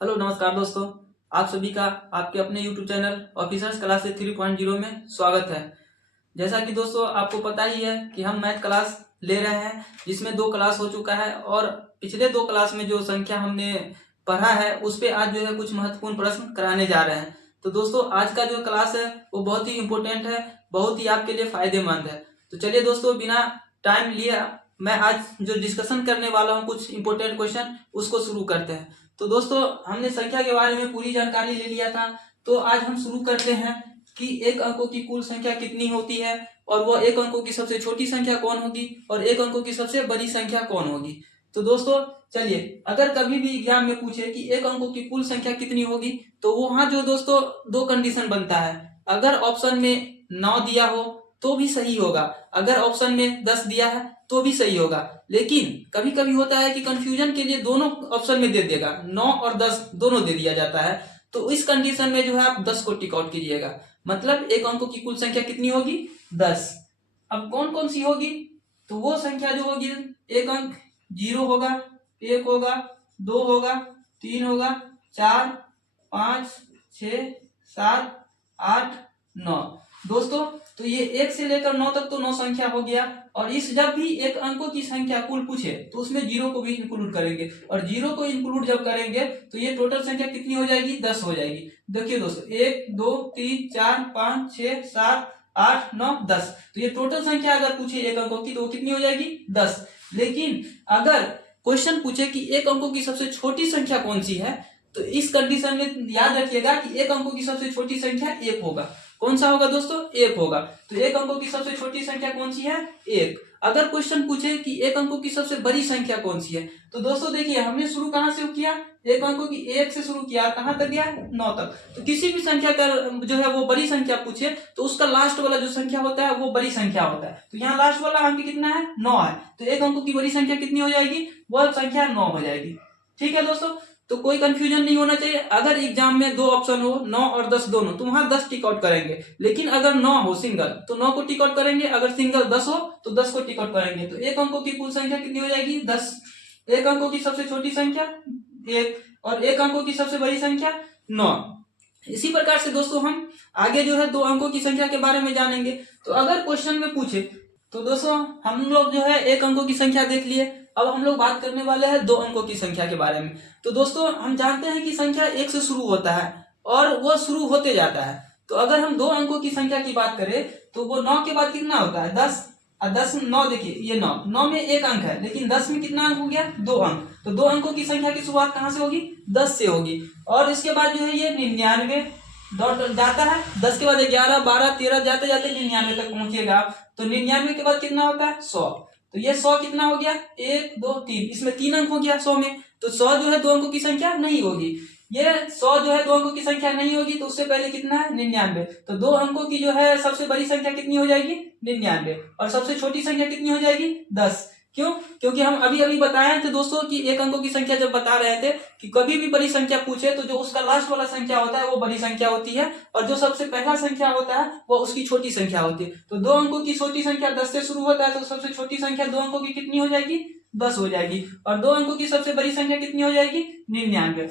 Hello नमस्कार दोस्तों। आप सभी का आपके अपने YouTube चैनल ऑफिसर्स क्लास 3.0 में स्वागत है। जैसा कि दोस्तों आपको पता ही है कि हम मैथ क्लास ले रहे हैं, जिसमें 2 क्लास हो चुका है और पिछले 2 क्लास में जो संख्या हमने पढ़ा है उस पे आज जो है कुछ महत्वपूर्ण प्रश्न कराने जा रहे हैं। तो दोस्तों आज का जो क्लास है वो बहुत ही इम्पोर्टेंट है, बहुत ही आपके लिए फायदेमंद है। तो चलिए दोस्तों बिना टाइम लिए मैं आज जो डिस्कशन करने वाला हूँ कुछ इंपॉर्टेंट क्वेश्चन उसको शुरू करते हैं। तो दोस्तों हमने संख्या के बारे में पूरी जानकारी ले लिया था, तो आज हम शुरू करते हैं कि एक अंकों की कुल संख्या कितनी होती है और वह एक अंकों की सबसे छोटी संख्या कौन होगी और एक अंकों की सबसे बड़ी संख्या कौन होगी। तो दोस्तों चलिए, अगर कभी भी एग्जाम में पूछे कि एक अंकों की कुल संख्या कितनी होगी तो वहां जो दोस्तों 2 कंडीशन बनता है। अगर ऑप्शन में 9 दिया हो तो भी सही होगा, अगर ऑप्शन में 10 दिया है तो भी सही होगा। लेकिन कभी कभी होता है कि कंफ्यूजन के लिए दोनों ऑप्शन में दे देगा, 9 और 10 दोनों दे दिया जाता है। तो इस कंडीशन में जो है आप 10 को टिक आउट कीजिएगा, मतलब एक अंकों की कुल संख्या कितनी होगी 10। अब कौन कौन सी होगी, तो वो संख्या जो होगी एक अंक 0 होगा, 1 होगा, 2 होगा, 3 होगा, 4, 5, 6, 7, 8, 9। दोस्तों तो ये 1 से लेकर 9 तक तो 9 संख्या हो गया। और इस जब भी एक अंकों की संख्या कुल पूछे तो उसमें 0 को भी इंक्लूड करेंगे, और 0 को इंक्लूड जब करेंगे तो ये टोटल संख्या कितनी हो जाएगी 10 हो जाएगी। देखिए दोस्तों 1 2 3 4 5 6 7 8 9 10, तो ये टोटल संख्या अगर पूछे एक अंकों की तो वो कितनी हो जाएगी 10। लेकिन अगर क्वेश्चन पूछे कि एक अंकों की सबसे छोटी संख्या कौन सी है, तो इस कंडीशन में याद रखिएगा कि एक अंकों की सबसे छोटी संख्या 1 होगा। कौन सा होगा दोस्तों 1 होगा। तो एक अंकों की सबसे छोटी संख्या कौन सी है 1। अगर क्वेश्चन पूछे कि एक अंकों की सबसे बड़ी संख्या कौन सी है, तो दोस्तों देखिए हमने शुरू कहां से किया, एक अंकों की 1 से शुरू किया, कहां तक गया 9 तक। तो किसी भी संख्या का जो है वो बड़ी संख्या पूछे तो उसका लास्ट वाला जो संख्या होता है वो बड़ी संख्या होता है। तो यहाँ लास्ट वाला अंक कितना है 9 है, तो एक अंकों की बड़ी संख्या कितनी हो जाएगी, वह संख्या 9 हो जाएगी। ठीक है दोस्तों, तो कोई कंफ्यूजन नहीं होना चाहिए। अगर एग्जाम में 2 ऑप्शन हो 9 और 10 दोनों, तो वहां 10 टिक आउट करेंगे। लेकिन अगर 9 हो सिंगल तो 9 को टिक आउट करेंगे, अगर सिंगल 10 हो तो 10 को टिक आउट करेंगे। तो एक अंकों की कुल संख्या कितनी हो जाएगी 10, एक अंकों की सबसे छोटी संख्या 1 और एक अंकों की सबसे बड़ी संख्या 9। इसी प्रकार से दोस्तों हम आगे जो है 2 अंकों की संख्या के बारे में जानेंगे। तो अगर क्वेश्चन में पूछे तो दोस्तों हम लोग जो है एक अंकों की संख्या देख लिए, अब हम लोग बात करने वाले हैं 2 अंकों की संख्या के बारे में। तो दोस्तों हम जानते हैं कि संख्या 1 से शुरू होता है और वो शुरू होते जाता है। तो अगर हम 2 अंकों की संख्या की बात करें तो वो 9 के बाद कितना होता है 10, और 10 9, देखिए ये 9 में एक अंक है, लेकिन 10 में कितना अंक हो गया 2 अंक। तो 2 अंकों की संख्या की शुरुआत कहां से होगी 10 से होगी। और इसके बाद जो है ये 99 डॉट जाता है, 10 के बाद 11 12 13 जाते जाते 99 तक पहुंचेगा। तो 99 के बाद कितना होता है 100। तो ये 100 कितना हो गया 1 2 3, इसमें 3 अंक हो गया 100 में। तो 100 जो है 2 अंकों की संख्या नहीं होगी। ये 100 जो है 2 अंकों की संख्या नहीं होगी, तो उससे पहले कितना है 99। तो 2 अंकों की जो है सबसे बड़ी संख्या कितनी हो जाएगी 99, और सबसे छोटी संख्या कितनी हो जाएगी 10। क्यों, क्योंकि हम अभी अभी बताए थे दोस्तों कि एक अंकों की संख्या जब बता रहे थे कि कभी भी बड़ी संख्या पूछे तो जो उसका लास्ट वाला संख्या होता है वो बड़ी संख्या होती है, और जो सबसे पहला संख्या होता है वो उसकी छोटी संख्या होती है। तो 2 अंकों की छोटी संख्या 10 से शुरू होता है, तो सबसे छोटी संख्या 2 अंकों की कितनी हो जाएगी 10 हो जाएगी, और 2 अंकों की सबसे बड़ी संख्या कितनी हो जाएगी 99।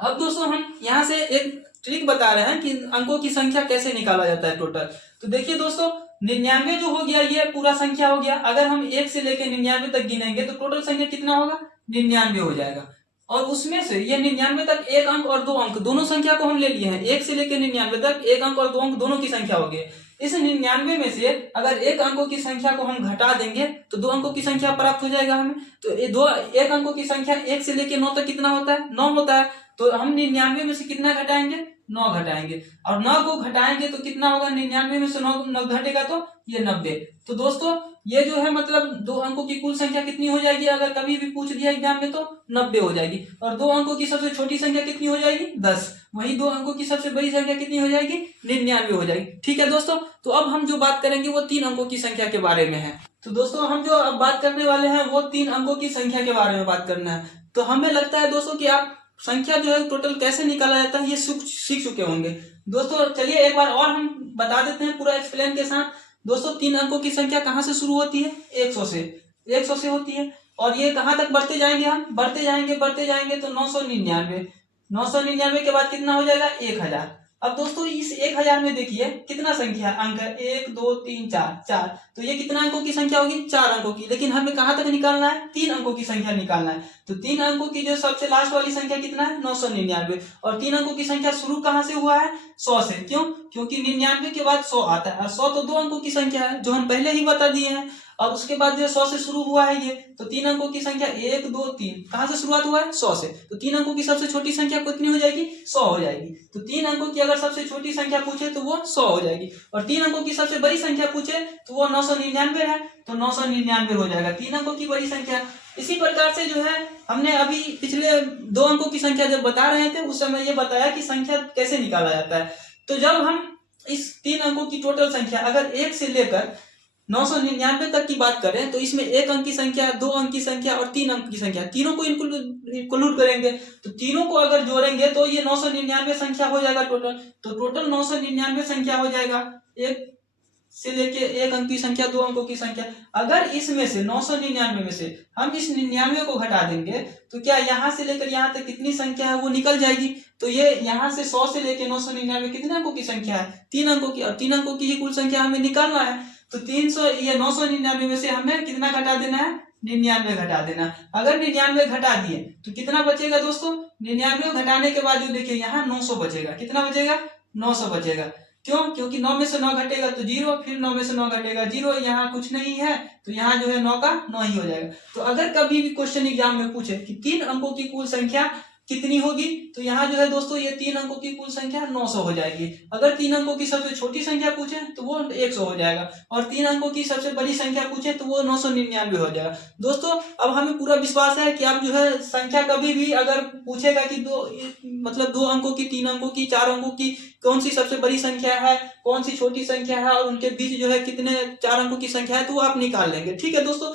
अब दोस्तों हम यहाँ से एक ट्रिक बता रहे हैं कि अंकों की संख्या कैसे निकाला जाता है टोटल। तो देखिए दोस्तों 99 जो हो गया ये पूरा संख्या हो गया। अगर हम 1 से लेकर 99 तक गिनेंगे तो टोटल संख्या कितना होगा 99 हो जाएगा। और उसमें से ये 99 तक एक अंक और 2 अंक दोनों संख्या को हम ले लिए हैं, 1 से लेकर 99 तक एक अंक और 2 अंक दोनों की संख्या हो गई। इस 99 में से अगर एक अंकों की संख्या को हम घटा देंगे तो 2 अंकों की संख्या प्राप्त हो जाएगा हमें। तो ये एक अंकों की संख्या 1 से लेकर 9 तक कितना होता है 9 होता है। तो हम 99 में से कितना घटाएंगे 9 घटाएंगे, और 9 को घटाएंगे तो कितना होगा 99 में से 9 घटेगा तो ये 90। तो दोस्तों ये जो है मतलब 2 अंकों की कुल संख्या कितनी हो जाएगी, अगर कभी भी पूछ दिया एग्जाम में तो 90 हो जाएगी। और 2 अंकों की सबसे छोटी संख्या कितनी हो जाएगी 10, वही 2 अंकों की सबसे बड़ी संख्या कितनी हो जाएगी 99 हो जाएगी। ठीक है दोस्तों, तो अब हम जो बात करेंगे वो 3 अंकों की संख्या के बारे में है। तो दोस्तों हम जो अब बात करने वाले हैं वो 3 अंकों की संख्या के बारे में बात करना है। तो हमें लगता है दोस्तों कि आप संख्या जो है टोटल कैसे निकाला जाता है ये सीख चुके होंगे। दोस्तों चलिए एक बार और हम बता देते हैं पूरा एक्सप्लेन के साथ। दोस्तों 3 अंकों की संख्या कहां से शुरू होती है 100 से होती है, और ये कहां तक बढ़ते जाएंगे हम बढ़ते जाएंगे तो 999, 999 के बाद कितना हो जाएगा 1000। अब दोस्तों इस 1000 में देखिए कितना संख्या अंक है, 1 2 3 4 4, तो ये कितना अंकों की संख्या होगी 4 अंकों की। लेकिन हमें कहां तक निकालना है 3 अंकों की संख्या निकालना है। तो 3 अंकों की जो सबसे लास्ट वाली संख्या कितना है 999, और 3 अंकों की संख्या शुरू कहां से हुआ है 100 से। क्यों? क्योंकि 99 के बाद 100 आता है, और 100 तो 2 अंकों की संख्या है जो हम पहले ही बता दिए हैं। और उसके बाद जो 100 से शुरू हुआ है ये, तो 3 अंकों की संख्या 1 2 3 कहां से शुरुआत हुआ है 100 से। तो 3 अंकों की सबसे छोटी संख्या कितनी हो जाएगी 100 हो जाएगी। तो 3 अंकों की अगर सबसे छोटी संख्या पूछे तो वो 100 हो जाएगी, और 3 अंकों की सबसे बड़ी संख्या पूछे तो वो 999 है, तो 999 हो जाएगा 3 अंकों की बड़ी संख्या। इसी प्रकार से जो है हमने अभी पिछले 2 अंकों की संख्या जब बता रहे थे उस समय ये बताया कि संख्या कैसे निकाला जाता है। तो जब हम इस 3 अंकों की टोटल संख्या अगर 1 से लेकर 999 तक की बात करें तो इसमें 1 अंक की संख्या, 2 अंक की संख्या और 3 अंक की संख्या, तीनों को इंक्लूड करेंगे। तो तीनों को अगर जोड़ेंगे तो ये 999 संख्या हो जाएगा टोटल। तो टोटल 999 संख्या हो जाएगा 1 से लेके 1 अंक की संख्या, 2 अंकों की संख्या। अगर इसमें से 999 में से हम इस 99 को घटा देंगे तो क्या यहाँ से लेकर यहाँ तक कितनी संख्या है वो निकल जाएगी। तो ये यहाँ से 100 से लेकर 999 कितने अंकों की संख्या है 3 अंकों की, और 3 अंकों की ही कुल संख्या हमें निकालना है। तो 999 में से हमें कितना घटा देना है 99 घटा देना। अगर 99 घटा दिए तो कितना बचेगा दोस्तों 99 घटाने के बाद जो देखिए यहाँ 900 बचेगा। कितना बचेगा 900 बचेगा। क्यों? क्योंकि 9 में से 9 घटेगा तो 0, फिर 9 में से 9 घटेगा 0, यहाँ कुछ नहीं है तो यहाँ जो है 9 का 9 ही हो जाएगा। तो अगर कभी भी क्वेश्चन एग्जाम में पूछे कि 3 अंकों की कुल संख्या कितनी होगी, तो यहाँ जो है दोस्तों ये 3 अंकों की कुल संख्या 900 हो जाएगी। अगर 3 अंकों की सबसे छोटी संख्या पूछे तो वो 100 हो जाएगा, और 3 अंकों की सबसे बड़ी संख्या पूछे तो वो 999 हो जाएगा। दोस्तों अब हमें पूरा विश्वास है कि आप जो है संख्या कभी भी अगर पूछेगा कि 2 अंकों की, 3 अंकों की, 4 अंकों की कौन सी सबसे बड़ी संख्या है, कौन सी छोटी संख्या है, और उनके बीच जो है कितने 4 अंकों की संख्या है, तो वो आप निकाल लेंगे। ठीक है दोस्तों,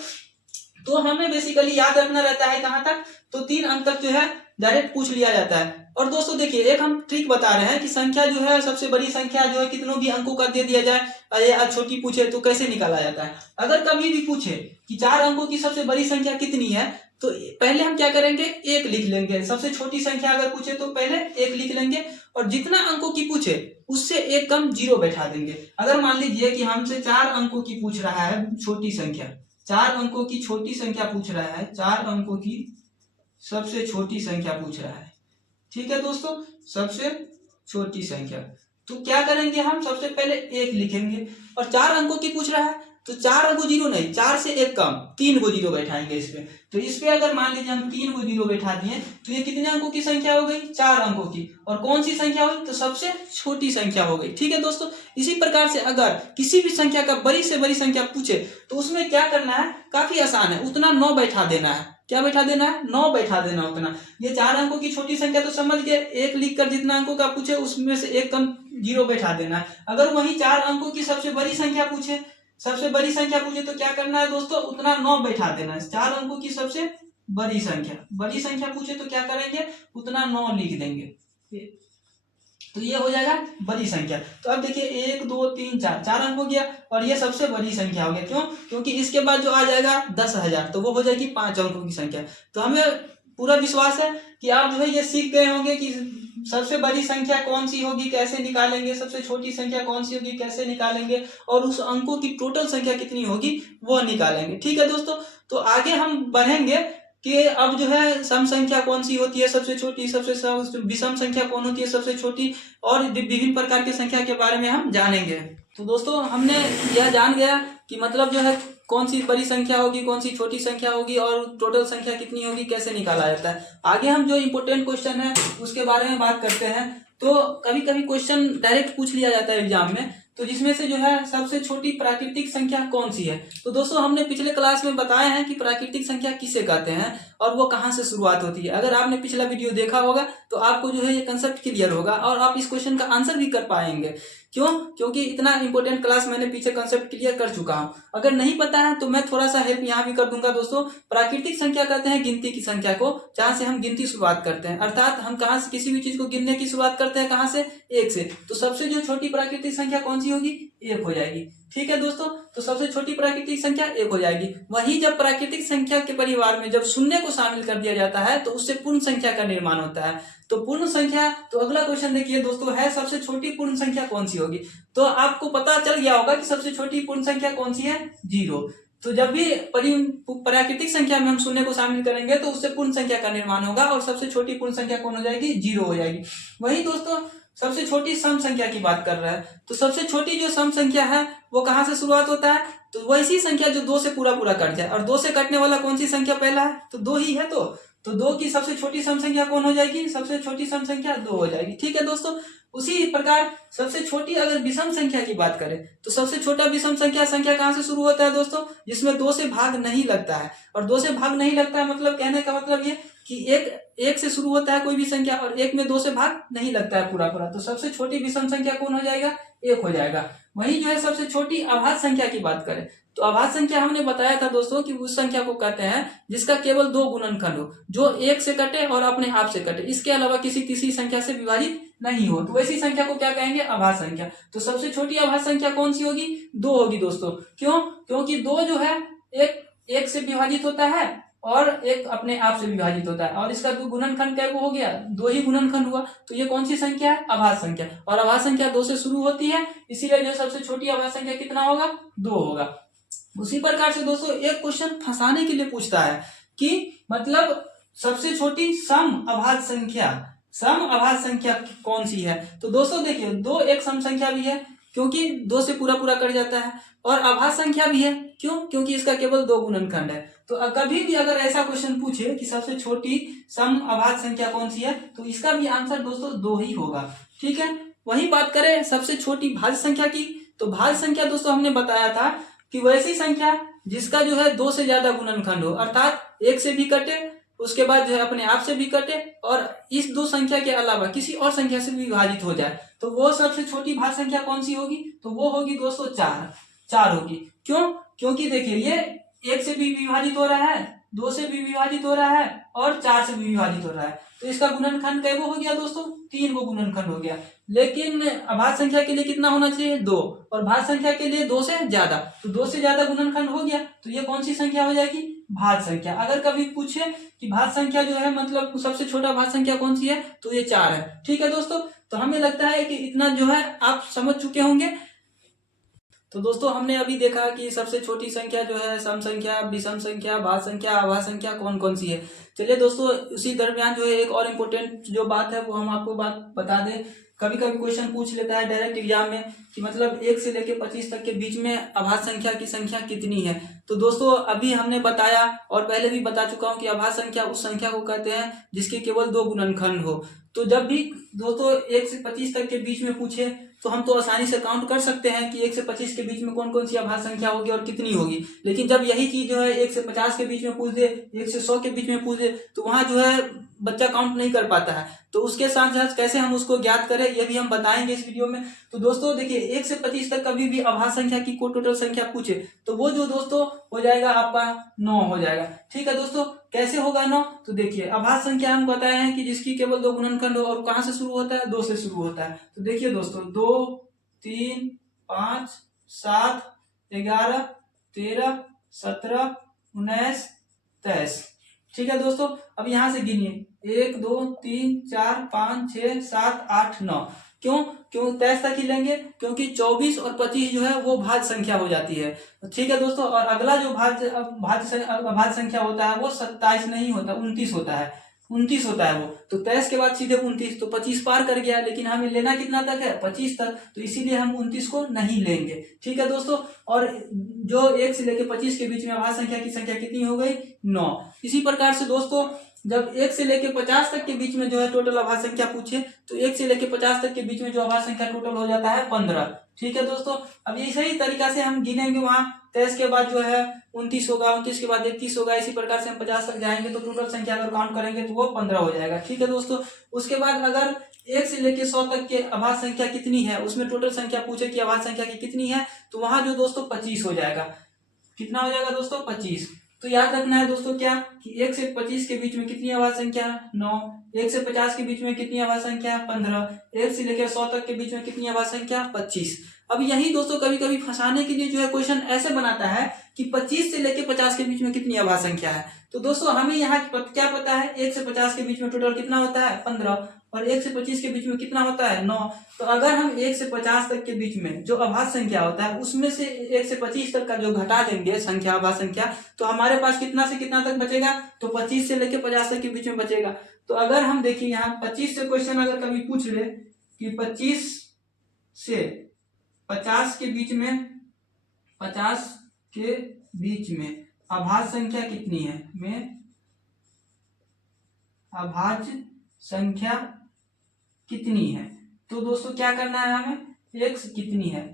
तो हमें बेसिकली याद रखना रहता है कहां तक, तो 3 अंक तक जो है डायरेक्ट पूछ लिया जाता है। और दोस्तों देखिए एक हम ट्रिक बता रहे हैं कि संख्या जो है सबसे बड़ी संख्या जो है कितनों भी अंकों का दे दिया जाए या छोटी पूछे तो कैसे निकाला जाता है। अगर कभी भी पूछे कि 4 अंकों की सबसे बड़ी संख्या कितनी है, तो पहले हम क्या करेंगे 1 लिख लेंगे। सबसे छोटी संख्या अगर पूछे तो पहले 1 लिख लेंगे, और जितना अंकों की पूछे उससे 1 कम 0 बैठा देंगे। अगर मान लीजिए कि हमसे 4 अंकों की पूछ रहा है छोटी संख्या, 4 अंकों की छोटी संख्या पूछ रहा है, 4 अंकों की सबसे छोटी संख्या पूछ रहा है। ठीक है दोस्तों, सबसे छोटी संख्या, तो क्या करेंगे हम सबसे पहले 1 लिखेंगे, और 4 अंकों की पूछ रहा है तो 4 को 0 नहीं, 4 से 1 कम 3 को 0 बैठाएंगे इस पे। तो इस पे अगर मान लीजिए हम 3 को 0 बैठा दिए तो ये कितने अंकों की संख्या हो गई 4 अंकों की, और कौन सी संख्या हुई तो सबसे छोटी संख्या हो गई। ठीक है दोस्तों, इसी प्रकार से अगर किसी भी संख्या का बड़ी से बड़ी संख्या पूछे तो उसमें क्या करना है, काफी आसान है, उतना 9 बैठा देना है। क्या बैठा देना है 9 बैठा देना उतना। ये 4 अंकों की छोटी संख्या तो समझ गए, 1 लिख कर जितना अंकों का पूछे उसमें से 1 कम 0 बैठा देना है। अगर वही 4 अंकों की सबसे बड़ी संख्या पूछे, तो क्या करना है दोस्तों उतना 9 बैठा देना है। 4 अंकों की सबसे बड़ी संख्या पूछे तो क्या करेंगे उतना 9 लिख देंगे, तो ये हो जाएगा बड़ी संख्या। तो अब देखिए 1 2 3 4, 4 अंक हो गया, और ये सबसे बड़ी संख्या हो गया। क्यों? क्योंकि इसके बाद जो आ जाएगा 10,000, तो वो हो जाएगी 5 अंकों की संख्या। तो हमें पूरा विश्वास है कि आप जो है ये सीख गए होंगे कि सबसे बड़ी संख्या कौन सी होगी कैसे निकालेंगे, सबसे छोटी संख्या कौन सी होगी कैसे निकालेंगे, और उस अंकों की टोटल संख्या कितनी होगी वो निकालेंगे। ठीक है दोस्तों, तो आगे हम बढ़ेंगे कि अब जो है सम संख्या कौन सी होती है सबसे छोटी, विषम संख्या कौन होती है सबसे छोटी, और विभिन्न प्रकार की संख्या के बारे में हम जानेंगे। तो दोस्तों हमने यह जान गया कि मतलब जो है कौन सी बड़ी संख्या होगी, कौन सी छोटी संख्या होगी, और टोटल संख्या कितनी होगी कैसे निकाला जाता है। आगे हम जो इम्पोर्टेंट क्वेश्चन है उसके बारे में बात करते हैं। तो कभी कभी क्वेश्चन डायरेक्ट पूछ लिया जाता है एग्जाम में, तो जिसमें से जो है सबसे छोटी प्राकृतिक संख्या कौन सी है। तो दोस्तों हमने पिछले क्लास में बताया है कि प्राकृतिक संख्या किसे कहते हैं और वो कहाँ से शुरुआत होती है। अगर आपने पिछला वीडियो देखा होगा तो आपको जो है ये कंसेप्ट क्लियर होगा, और आप इस क्वेश्चन का आंसर भी कर पाएंगे। क्यों? क्योंकि इतना इंपॉर्टेंट क्लास मैंने पीछे कंसेप्ट क्लियर कर चुका हूँ। अगर नहीं पता है तो मैं थोड़ा सा हेल्प यहाँ भी कर दूंगा। दोस्तों प्राकृतिक संख्या कहते हैं गिनती की संख्या को, जहाँ से हम गिनती शुरुआत करते हैं, अर्थात हम कहाँ से किसी भी चीज को गिनने की शुरुआत करते हैं, कहाँ से 1 से। तो सबसे जो छोटी प्राकृतिक संख्या कौन सी होगी 1 हो जाएगी। ठीक है दोस्तों, तो सबसे छोटी प्राकृतिक संख्या 1 हो जाएगी। वहीं जब प्राकृतिक संख्या के परिवार में जब शून्य को शामिल कर दिया जाता है तो उससे पूर्ण संख्या का निर्माण होता है। तो पूर्ण संख्या, तो अगला क्वेश्चन देखिए दोस्तों, है सबसे छोटी पूर्ण संख्या कौन सी होगी। तो आपको पता चल गया होगा कि सबसे छोटी पूर्ण संख्या कौन सी है, 0। तो जब भी प्राकृतिक संख्या में हम शून्य को शामिल करेंगे तो उससे पूर्ण संख्या का निर्माण होगा और सबसे छोटी पूर्ण संख्या कौन हो जाएगी, 0 हो जाएगी। वहीं दोस्तों सबसे छोटी सम संख्या की बात कर रहा है, तो सबसे छोटी जो सम संख्या है वो कहाँ से शुरुआत होता है, तो वैसी संख्या जो 2 से पूरा कट जाए। और 2 से कटने वाला कौन सी संख्या पहला है, तो 2 ही है। तो 2 की सबसे छोटी सम संख्या कौन हो जाएगी, सबसे छोटी सम संख्या 2 हो जाएगी। ठीक है दोस्तों, उसी प्रकार सबसे छोटी अगर विषम संख्या की बात करें तो सबसे छोटा विषम संख्या कहाँ से शुरू होता है दोस्तों, जिसमें 2 से भाग नहीं लगता है। और 2 से भाग नहीं लगता है मतलब कहने का मतलब ये कि एक से शुरू होता है कोई भी संख्या और 1 में 2 से भाग नहीं लगता है पूरा। तो सबसे छोटी विषम संख्या कौन हो जाएगा, 1 हो जाएगा। वहीं जो है सबसे छोटी अभाज्य संख्या की बात करें तो अभाज्य संख्या हमने बताया था दोस्तों कि उस संख्या को कहते हैं जिसका केवल 2 गुणनखंड हो, जो 1 से कटे और अपने आप से कटे, इसके अलावा किसी तीसरी संख्या से विभाजित नहीं हो, तो वैसी संख्या को क्या कहेंगे, अभाज्य संख्या। तो सबसे छोटी अभाज्य संख्या कौन सी होगी, 2 होगी दोस्तों। क्यों, क्योंकि 2 जो है एक से विभाजित होता है और एक अपने आप से विभाजित होता है, और इसका गुणनखंड क्या हो गया, 2 ही गुणनखंड हुआ। तो ये कौन सी संख्या है, अभाज्य संख्या। और अभाज्य संख्या 2 से शुरू होती है, इसीलिए जो सबसे छोटी अभाज्य संख्या कितना होगा, 2 होगा। उसी प्रकार से दोस्तों एक क्वेश्चन फंसाने के लिए पूछता है कि मतलब सबसे छोटी सम अभाज्य संख्या कौन सी है। तो दोस्तों देखिए 2 एक सम संख्या भी है क्योंकि 2 से पूरा कट जाता है, और अभाज्य संख्या भी है, क्यों, क्योंकि इसका केवल 2 गुणनखंड है। तो कभी भी अगर ऐसा क्वेश्चन पूछे कि सबसे छोटी सम अभाज्य संख्या कौन सी है, तो इसका भी आंसर दोस्तों 2 ही होगा। ठीक है, वही बात करें सबसे छोटी भाज्य संख्या की, तो भाज्य संख्या दोस्तों हमने बताया था कि वैसी संख्या जिसका जो है 2 से ज्यादा गुणनखंड हो, अर्थात 1 से भी कटे, उसके बाद जो है अपने आप से भी कटे, और इस 2 संख्या के अलावा किसी और संख्या से भी विभाजित हो जाए, तो वो सबसे छोटी भाज्य संख्या कौन सी होगी, तो वो होगी दोस्तों 4 होगी। क्यों, क्योंकि देखिए ये 1 से भी विभाजित हो रहा है, 2 से भी विभाजित हो रहा है और 4 से भी विभाजित हो रहा है, तो इसका गुणनखंड कै हो गया दोस्तों, 3 को गुणनखंड हो गया। लेकिन अभाज्य संख्या के लिए कितना होना चाहिए, 2, और भाज्य संख्या के लिए 2 से ज्यादा, तो 2 से ज्यादा गुणनखंड हो गया, तो ये कौन सी संख्या हो जाएगी, भाज्य संख्या। अगर कभी पूछे कि भाज्य संख्या जो है मतलब सबसे छोटा भाज्य संख्या कौन सी है, तो ये 4 है। ठीक है दोस्तों, तो हमें लगता है कि इतना जो है आप समझ चुके होंगे। तो दोस्तों हमने अभी देखा कि सबसे छोटी संख्या जो है सम संख्या, विषम संख्या, भाज्य संख्या, अभाज्य संख्या कौन कौन सी है। चलिए दोस्तों उसी दरमियान जो है एक और इम्पोर्टेंट जो बात है वो हम आपको बात बता दें। कभी कभी क्वेश्चन पूछ लेता है डायरेक्ट एग्जाम में कि मतलब 1 से लेकर 25 तक के बीच में अभाज्य संख्या की संख्या कितनी है। तो दोस्तों अभी हमने बताया और पहले भी बता चुका हूँ कि अभाज्य संख्या उस संख्या को कहते हैं जिसके केवल 2 गुणनखंड हो। तो जब भी दोस्तों 1 से 25 तक के बीच में पूछे तो हम तो आसानी से काउंट कर सकते हैं कि 1 से 25 के बीच में कौन कौन सी अभाज्य संख्या होगी और कितनी होगी। लेकिन जब यही चीज जो है 1 से 50 के बीच में पूछ दे, 1 से 100 के बीच में पूछ दे, तो वहां जो है बच्चा काउंट नहीं कर पाता है। तो उसके साथ साथ कैसे हम उसको ज्ञात करें ये भी हम बताएंगे इस वीडियो में। तो दोस्तों देखिए 1 से 25 तक कभी भी अभाज्य संख्या की कोई टोटल संख्या पूछे तो वो जो दोस्तों हो जाएगा आपका 9 हो जाएगा। ठीक है दोस्तों, कैसे होगा 9, तो देखिए अभाज्य संख्या हम बताए हैं कि जिसकी केवल 2 गुणनखंड हो, और कहां से शुरू होता है, 2 से शुरू होता है। तो देखिए दोस्तों 2, 3, 5, 7, 11, 13, 17, 19, 23। ठीक है दोस्तों, अब यहां से गिनिए 1, 2, 3, 4, 5, 6, 7, 8, 9। क्यों 23 तक ही लेंगे क्योंकि 24 और 25 जो है वो भाज्य संख्या हो जाती है। ठीक है दोस्तों, और अगला जो भाज्य संख्या होता है वो 27 नहीं होता, 29 होता है, 29 होता है वो। तो 23 के बाद सीधे 29, तो 25 पार कर गया, लेकिन हमें लेना कितना तक है, 25 तक, तो इसीलिए हम 29 को नहीं लेंगे। ठीक है दोस्तों, और जो 1 से लेकर 25 के बीच में अभाज्य संख्या की संख्या कितनी हो गई, 9। इसी प्रकार से दोस्तों जब 1 से लेकर 50 तक के बीच में जो है टोटल अभाज्य संख्या पूछे तो 1 से लेकर 50 तक के बीच में जो अभाज्य संख्या टोटल हो जाता है 15। ठीक है दोस्तों, अब इसी ही तरीका से हम गिनेंगे, वहां 23 के बाद जो है 29 होगा, 29 के बाद 31 होगा, इसी प्रकार से हम 50 तक जाएंगे तो टोटल संख्या अगर काउंट करेंगे तो वो 15 हो जाएगा। ठीक है दोस्तों, उसके बाद अगर 1 से लेकर 100 तक के अभाज्य संख्या कितनी है, उसमें टोटल संख्या पूछे कि अभाज्य संख्या की कितनी है, तो वहां जो दोस्तों 25 हो जाएगा। कितना हो जाएगा दोस्तों, 25। तो याद रखना है दोस्तों क्या कि 1 से 25 के बीच में कितनी अभाज्य संख्या, 9। 1 से 50 के बीच में कितनी अभाज्य संख्या, 15। 1 से लेकर 100 तक के बीच में कितनी अभाज्य संख्या, 25। अब यही दोस्तों कभी कभी फंसाने के लिए जो है क्वेश्चन ऐसे बनाता है कि 25 से लेके 50 के बीच में कितनी अभाज्य संख्या है। तो दोस्तों हमें यहाँ क्या पता है, 1 से 50 के बीच में टोटल कितना होता है 15, और 1 से 25 के बीच में कितना होता है 9। तो अगर हम 1 से 50 तक के बीच में जो अभाज्य संख्या होता है उसमें से 1 से 25 तक का जो घटा देंगे संख्या, अभाज्य संख्या, तो हमारे पास कितना से कितना तक बचेगा, तो 25 से लेके 50 तक के बीच में बचेगा। तो अगर हम देखिए यहाँ 25 से क्वेश्चन अगर कभी पूछ ले कि 25 से 50 के बीच में, 50 के बीच में अभाज्य संख्या कितनी है, में अभाज्य संख्या कितनी है, तो दोस्तों क्या करना है हमें, x कितनी है।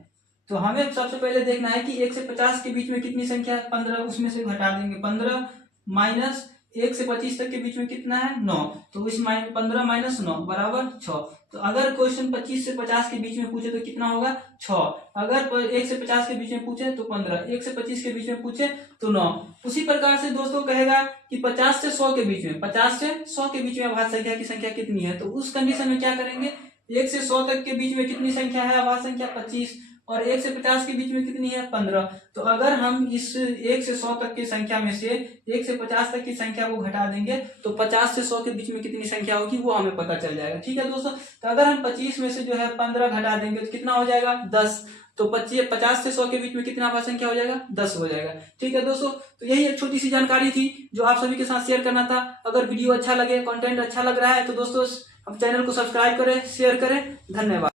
तो हमें सबसे पहले देखना है कि 1 से 50 के बीच में कितनी संख्या है 15, उसमें से घटा देंगे 15 माइनस 1 से 25 तक के बीच में कितना है 9, तो इस 15 माइनस 9 बराबर 6। तो अगर क्वेश्चन 25 से 50 के बीच में पूछे तो कितना होगा 6, अगर 1 से 50 के बीच में पूछे तो 15, 1 से 25 के बीच में पूछे तो 9। उसी प्रकार से दोस्तों कहेगा कि 50 से 100 के बीच में, 50 से 100 के बीच में अभाज्य संख्या की संख्या कितनी है, तो उस कंडीशन में क्या करेंगे, 1 से 100 तक के बीच में कितनी संख्या है अभाज्य संख्या 25, और 1 से 50 के बीच में कितनी है 15। तो अगर हम इस 1 से 100 तक की संख्या में से 1 से 50 तक की संख्या को घटा देंगे तो 50 से 100 के बीच में कितनी संख्या होगी वो हमें पता चल जाएगा। ठीक है दोस्तों, तो अगर हम 25 में से जो है 15 घटा देंगे तो कितना हो जाएगा 10, तो 50 से 100 के बीच में कितना अभाज्य संख्या हो जाएगा 10 हो जाएगा। ठीक है दोस्तों, तो यही एक छोटी सी जानकारी थी जो आप सभी के साथ शेयर करना था। अगर वीडियो अच्छा लगे, कंटेंट अच्छा लग रहा है तो दोस्तों हम चैनल को सब्सक्राइब करें, शेयर करें। धन्यवाद।